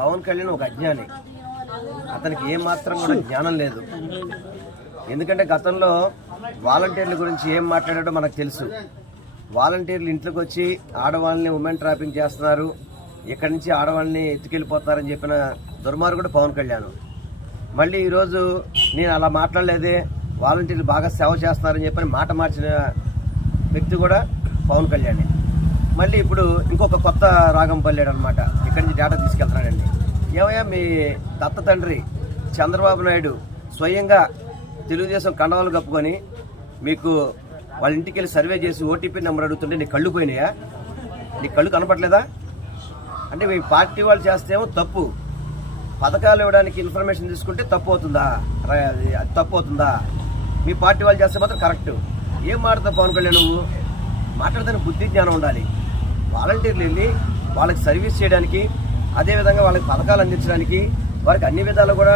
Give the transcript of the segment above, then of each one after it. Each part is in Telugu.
పవన్ కళ్యాణ్ ఒక అజ్ఞాని. అతనికి ఏమాత్రం కూడా జ్ఞానం లేదు. ఎందుకంటే గతంలో వాలంటీర్ల గురించి ఏం మాట్లాడాడో మనకు తెలుసు. వాలంటీర్లు ఇంట్లోకి వచ్చి ఆడవాళ్ళని ఉమెన్ ట్రాపింగ్ చేస్తున్నారు, ఇక్కడి నుంచి ఆడవాళ్ళని ఎత్తుకెళ్ళిపోతారని చెప్పిన దుర్మార్గుడు పవన్ కళ్యాణ్. మళ్ళీ ఈరోజు నేను అలా మాట్లాడలేదే, వాలంటీర్లు బాగా సేవ చేస్తున్నారని చెప్పని మాట మార్చిన వ్యక్తి కూడా పవన్ కళ్యాణ్. మళ్ళీ ఇప్పుడు ఇంకొక కొత్త రాగం పల్లాడు అనమాట. ఇక్కడి నుంచి డేటా తీసుకెళ్తున్నాడండి. ఏమయ్యా, మీ దత్త తండ్రి చంద్రబాబు నాయుడు స్వయంగా తెలుగుదేశం కండవాలు కప్పుకొని మీకు వాళ్ళ ఇంటికి వెళ్ళి సర్వే చేసి ఓటీపీ నెంబర్ అడుగుతుంటే నీ కళ్ళు పోయినాయా? నీ కళ్ళు కనపట్లేదా? అంటే మీ పార్టీ వాళ్ళు చేస్తేమో తప్పు, పథకాలు ఇవ్వడానికి ఇన్ఫర్మేషన్ తీసుకుంటే తప్పు అవుతుందా? అది తప్పు అవుతుందా? మీ పార్టీ వాళ్ళు చేస్తే మాత్రం కరెక్ట్. ఏం మాట్లాడతావు పవన్ కళ్యాణ్? నువ్వు మాట్లాడితే బుద్ధి జ్ఞానం ఉండాలి. వాలంటీర్లు వెళ్ళి వాళ్ళకి సర్వీస్ చేయడానికి, అదేవిధంగా వాళ్ళకి పథకాలు అందించడానికి, వారికి అన్ని విధాలు కూడా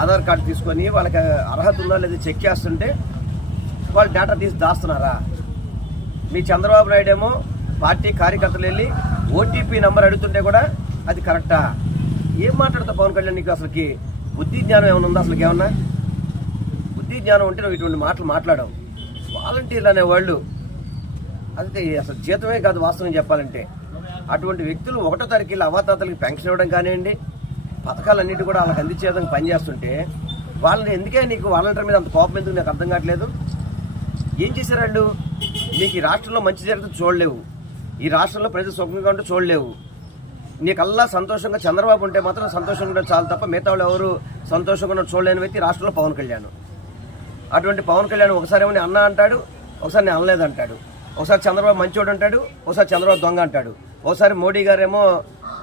ఆధార్ కార్డు తీసుకొని వాళ్ళకి అర్హత ఉందా లేదా చెక్ చేస్తుంటే వాళ్ళు డేటా తీసి దాస్తున్నారా? మీ చంద్రబాబు నాయుడు ఏమో పార్టీ కార్యకర్తలు వెళ్ళి ఓటీపీ నెంబర్ అడుగుతుంటే కూడా అది కరెక్టా? ఏం మాట్లాడతావు పవన్ కళ్యాణ్? నీకు అసలుకి బుద్ధి జ్ఞానం ఏమైనా ఉందా? అసలుకి ఏమన్నా బుద్ధి జ్ఞానం ఉంటే నువ్వు ఇటువంటి మాటలు మాట్లాడవు. వాలంటీర్లు అనేవాళ్ళు అంతే, అసలు జీతమే కాదు వాస్తవం చెప్పాలంటే. అటువంటి వ్యక్తులు 1వ తారీఖులో అవాతాతలకి పెన్షన్ ఇవ్వడం కానివ్వండి, పథకాలన్నిటి కూడా వాళ్ళకి అందించేదానికి పనిచేస్తుంటే వాళ్ళని ఎందుకే నీకు వాలంటీర్ మీద అంత కోపం ఎందుకు నాకు అర్థం కావట్లేదు. ఏం చేశారు వాళ్ళు? నీకు ఈ రాష్ట్రంలో మంచి జరుగుతుంది చూడలేవు, ఈ రాష్ట్రంలో ప్రజలు సుఖంగా ఉంటే చూడలేవు. నీకల్లా సంతోషంగా చంద్రబాబు ఉంటే మాత్రం సంతోషంగా ఉంటే చాలు తప్ప మిగతా వాళ్ళు ఎవరు సంతోషంగా ఉన్న చూడలేని వ్యక్తి రాష్ట్రంలో పవన్ కళ్యాణ్. అటువంటి పవన్ కళ్యాణ్ ఒకసారి ఏమో అన్న అంటాడు, ఒకసారి నేను అనలేదంటాడు, ఒకసారి చంద్రబాబు మంచోడు అంటాడు, ఒకసారి చంద్రబాబు దొంగ అంటాడు, ఒకసారి మోడీ గారేమో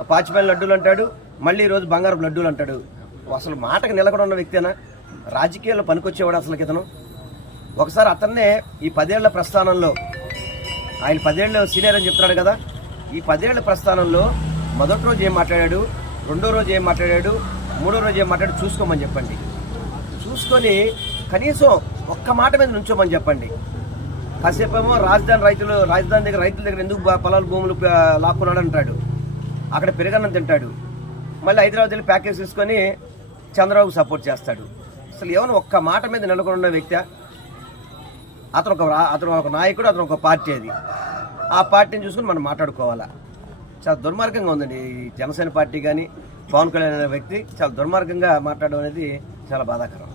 పాచిపల్లి లడ్డూలు అంటాడు, మళ్ళీ ఈరోజు బంగారు లడ్డూలు అంటాడు. అసలు మాటకు నిలకడ ఉన్న వ్యక్తేనా? రాజకీయాల్లో పనికొచ్చేవాడు అసలు ఇతను? ఒకసారి అతన్నే ఈ 10 ఏళ్ల ప్రస్థానంలో, ఆయన 10 ఏళ్ళు సీనియర్ అని చెప్తున్నాడు కదా, ఈ 10 ఏళ్ల ప్రస్థానంలో మొదటి రోజు ఏం మాట్లాడాడు, 2వ రోజు ఏం మాట్లాడాడు, 3వ రోజు ఏం మాట్లాడాడు చూసుకోమని చెప్పండి. చూసుకొని కనీసం ఒక్క మాట మీద నుంచోమని చెప్పండి. కాసేపేమో రాజధాని దగ్గర రైతుల దగ్గర ఎందుకు పొలాలు భూములు లాక్కున్నాడు అంటాడు, అక్కడ పెరుగన్నం తింటాడు, మళ్ళీ హైదరాబాద్ వెళ్ళి ప్యాకేజ్ తీసుకొని చంద్రబాబు సపోర్ట్ చేస్తాడు. అసలు ఏమైనా ఒక్క మాట మీద నిలకొని ఉన్న వ్యక్తి అతను ఒక నాయకుడు, అతను ఒక పార్టీ. అది ఆ పార్టీని చూసుకుని మనం మాట్లాడుకోవాలా. చాలా దుర్మార్గంగా ఉందండి ఈ జనసేన పార్టీ కానీ పవన్ కళ్యాణ్ అనే వ్యక్తి చాలా దుర్మార్గంగా మాట్లాడడం అనేది చాలా బాధాకరం.